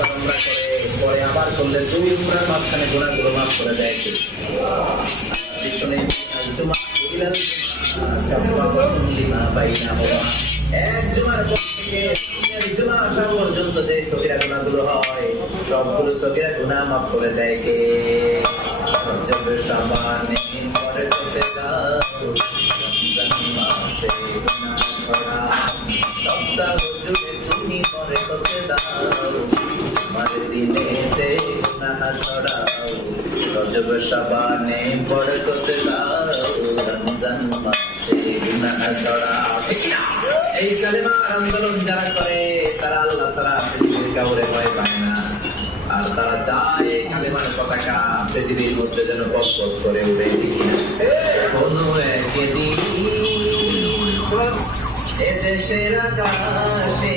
একবার উমরা করে পরে আবার করলে 2 উমরার মাঝখানে গুনাহগুলো মাফ করে দেয়। পিছনে জুমা বিলাল কাফারাতুন লিমা বাইনাহুমা, এক জুমার পর থেকে জুমা আসা পর্যন্ত যে সগীরা গুনাহগুলো হয় সবগুলো সগীরা গুনাহ মাফ করে দেয় কে? জব শাবানে পরে করতে দাও রমজান মাসে গুনাহ ছড়া, সপ্তাহ জুড়ে তুমি পরে করতে দাও তোমার দিনেতে গুনাহ ছড়াও, রজব শাবানে পরে করতে দাও রমজান মাসে গুনাহ ছড়াও। ঠিক না? এই কালেমার আন্দোলন যারা করে তারা আল্লাহ ছাড়া পৃথিবীর কাউরে ভয় পায় না, আর তারা চায় কালেমার পতাকা পৃথিবীর মধ্যে যেন পথ করে উড়ে। কোনো একদিন এদেশের আকাশে